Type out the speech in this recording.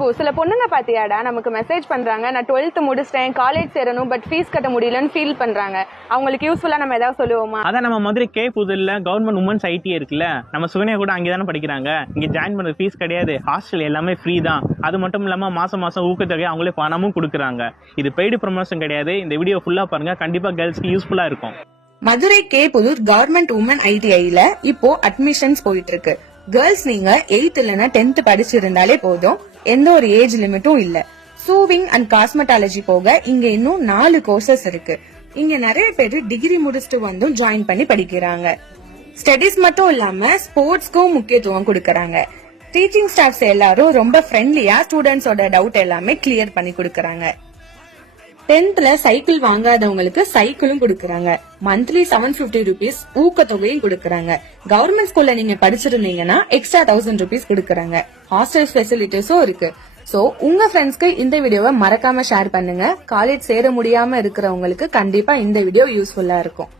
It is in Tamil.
குஷ்பு, சில பொண்ணுங்க பாத்தியாடா நமக்கு மெசேஜ் பண்றாங்க, நான் 12th முடிச்சிட்டேன், காலேஜ் சேரணும், பட் ஃபீஸ் கட்ட முடியலன்னு ஃபீல் பண்றாங்க. அவங்களுக்கு யூஸ்ஃபுல்லா நம்ம ஏதாவது சொல்லுவோமா? அதான் நம்ம மதுரை கே புதூர்ல கவர்மெண்ட் உமன்ஸ் ஐடி இருக்குல்ல, நம்ம சுகன்யா கூட அங்கே தானே படிக்கிறாங்க. இங்க ஜாயின் பண்ண ஃபீஸ் கிடையாது, ஹாஸ்டல் எல்லாமே ஃப்ரீ தான். அது மட்டும் இல்லாம மாசம் மாசம் ஊக்கத்தொகை அவங்களே பணமும் கொடுக்குறாங்க. இது பெய்டு ப்ரமோஷன் கிடையாது. இந்த வீடியோ ஃபுல்லா பாருங்க, கண்டிப்பா கேர்ள்ஸ்க்கு யூஸ்ஃபுல்லா இருக்கும். Madurai K Puthur government women ஐடிஐல இப்போ அட்மிஷன்ஸ் போயிட்டு இருக்கு. கேர்ள்ஸ் நீங்க 8th இல்லனா 10th படிச்சிருந்தாலே போதும், எந்த ஒரு ஏஜ் லிமிட்டும் இல்ல. சூவிங் அண்ட் காஸ்மெட்டாலஜி போக இங்க இன்னும் 4 கோர்சஸ் இருக்கு. இங்க நிறைய பேர் டிகிரி முடிச்சுட்டு வந்தும் ஜாயின் பண்ணி படிக்கிறாங்க. ஸ்டடிஸ் மட்டும் இல்லாம ஸ்போர்ட்ஸ்க்கும் முக்கியத்துவம் கொடுக்கறாங்க. டீச்சிங் ஸ்டாஃப்ஸ் எல்லாரும் ரொம்ப ஃப்ரெண்ட்லியா ஸ்டூடெண்ட்ஸோட டவுட் எல்லாமே கிளியர் பண்ணி கொடுக்கறாங்க. 10thல சைக்கிள் வாங்காதவங்களுக்கு சைக்கிளும் கொடுக்கறாங்க. மந்த்லி 750 rupees ஊக்கத்தொகையும் கொடுக்கறாங்க. கவர்மெண்ட் ஸ்கூல்ல நீங்க படிச்சிருந்தீங்கன்னா எக்ஸ்ட்ரா 1000 rupees கொடுக்கறாங்க. ஹாஸ்டல் ஃபெசிலிட்டிஸும் இருக்கு. சோ உங்க ஃப்ரெண்ட்ஸ்க்கு இந்த வீடியோவை மறக்காம ஷேர் பண்ணுங்க. காலேஜ் சேர முடியாம இருக்கிறவங்களுக்கு கண்டிப்பா இந்த வீடியோ யூஸ்ஃபுல்லா இருக்கும்.